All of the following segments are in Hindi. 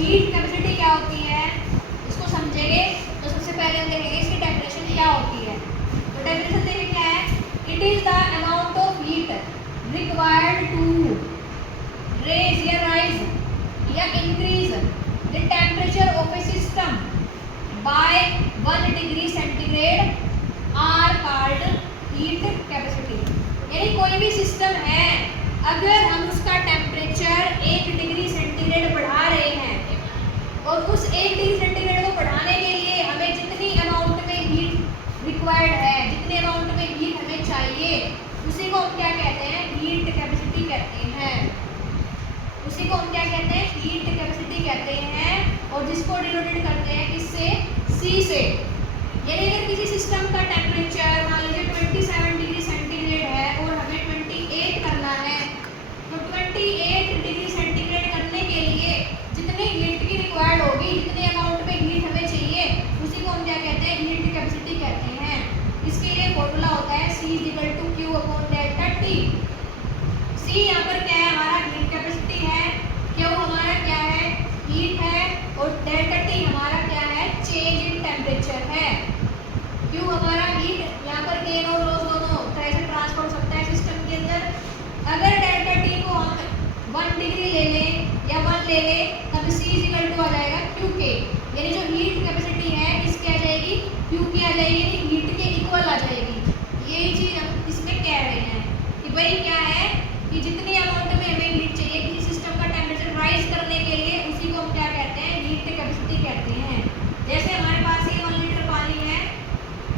हीट कैपेसिटी क्या होती है इसको समझेंगे। तो सबसे पहले हम देखेंगे इसकी डेफिनेशन क्या होती है। तो डेफिनेशन देखिए क्या है, it is the amount of heat required to raise या राइज या increase the temperature of a system by 1 degree centigrade are called heat capacity. यानी कोई भी सिस्टम है, अगर हम उसका टेम्परेचर 1 डिग्री सेंटीग्रेड बढ़ा रहे हैं और उस 1 डिग्री सेंटीग्रेड को बढ़ाने के लिए हमें जितनी अमाउंट में हीट रिक्वायर्ड है, जितने अमाउंट में हीट हमें चाहिए, उसी को हम क्या कहते हैं, हीट कैपेसिटी कहते हैं। उसी को हम क्या कहते हैं, हीट कैपेसिटी कहते हैं। और जिसको डिनोटेड करते हैं किससे, सी से। यानी अगर किसी सिस्टम का टेम्परेचर मान लीजिए 27 डिग्री सेंटीग्रेड है और हमें 28 करना है, तो 28 डिग्री सेंटीग्रेड करने के लिए जितनी हीट की रिक्वायर्ड होगी, जितने अमाउंट में हीट हमें चाहिए, उसी को हम क्या कहते हैं, हीट कैपेसिटी कहते हैं। इसके लिए फॉर्मूला होता है C=Q/Δt। C यहाँ पर क्या है, हमारा हीट कैपेसिटी है, Q हमारा क्या है, हीट है, और डेल्टा T हमारा क्या है, चेंज इन टेम्परेचर है। Q हमारा हीट, यहाँ पर गेन और लॉस दोनों तरह से ट्रांसफर हो सकता है सिस्टम के अंदर। अगर डेल्टा T को हम 1 डिग्री ले लें या 1 ले लें, तब C=a जाएगा Qk। यानी जो हीट कैपेसिटी है इसकी आ जाएगी Q की आ जाएगी, यानी हीट के इक्वल आ जाएगी। यही चीज़ हम इसमें कह रहे हैं कि भाई क्या है कि जितनी अमाउंट में हमें हीट चाहिए किसी सिस्टम का टेम्परेचर राइज करने के लिए, उसी को हम क्या कहते हैं, हीट कैपेसिटी कहते हैं। जैसे हमारे पास ये 1 लीटर पानी है,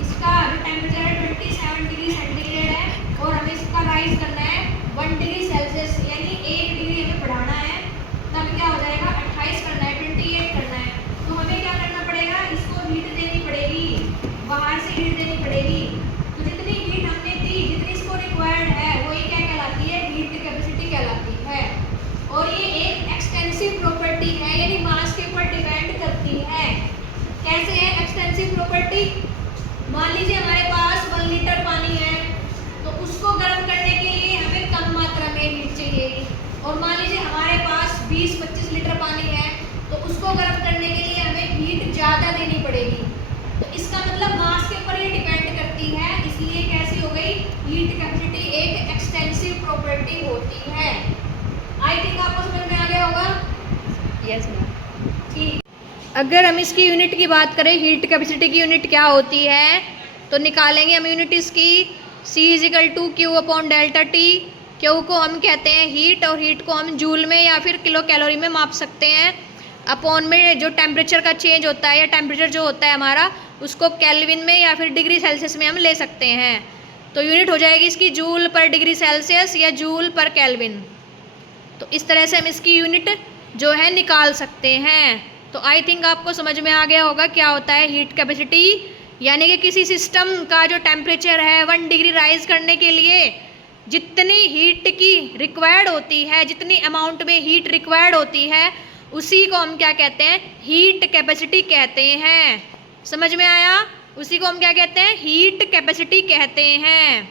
इसका जो टेम्परेचर है 27 डिग्री सेंटीग्रेड है और हमें इसका राइज करना है 1 डिग्री सेल्सियस, यानी 1 डिग्री हमें बढ़ाना है, तब क्या हो जाएगा, 28 करना है, 28 करना है। तो हमें क्या करना पड़ेगा, इसको हीट देनी पड़ेगी, बाहर से हीट देनी पड़ेगी। तो जितनी हीट हमने दी, जितनी इसको रिक्वायर्ड है, वही क्या कहलाती है, हीट कैपेसिटी कहलाती है। और ये एक एक्सटेंसिव प्रॉपर्टी है, यानी मास के ऊपर डिपेंड करती है। कैसे है एक्सटेंसिव प्रॉपर्टी, मान लीजिए हमारे पास 1 लीटर पानी है, तो उसको गर्म करने के लिए हमें कम मात्रा में हीट चाहिए। और मान लीजिए हमारे पास 20-25 लीटर पानी है, तो उसको गर्म करने के लिए हमें हीट ज़्यादा देनी पड़ेगी। तो इसका मतलब मास के ऊपर ये डिपेंड करती है, इसलिए कैसी हो गई, हीट कैपेसिटी एक एक्सटेंसिव प्रॉपर्टी होती है। आई थिंक आपको समझ में आ गया होगा। यस मैम, ठीक। अगर हम इसकी यूनिट की बात करें, हीट कैपेसिटी की यूनिट क्या होती है, तो निकालेंगे हम यूनिट इसकी C=Q/Δt। Q को हम कहते हैं हीट, और हीट को हम जूल में या फिर किलो कैलोरी में माप सकते हैं। अपॉन में जो टेम्परेचर का चेंज होता है, या टेम्परेचर जो होता है हमारा, उसको केल्विन में या फिर डिग्री सेल्सियस में हम ले सकते हैं। तो यूनिट हो जाएगी इसकी जूल पर डिग्री सेल्सियस या जूल पर केल्विन। तो इस तरह से हम इसकी यूनिट जो है निकाल सकते हैं। तो आई थिंक आपको समझ में आ गया होगा क्या होता है हीट कैपेसिटी। यानी कि किसी सिस्टम का जो टेम्परेचर है 1 डिग्री राइज करने के लिए जितनी हीट की रिक्वायर्ड होती है, जितनी अमाउंट में हीट रिक्वायर्ड होती है, उसी को हम क्या कहते हैं, हीट कैपेसिटी कहते हैं। समझ में आया, उसी को हम क्या कहते हैं, हीट कैपेसिटी कहते हैं।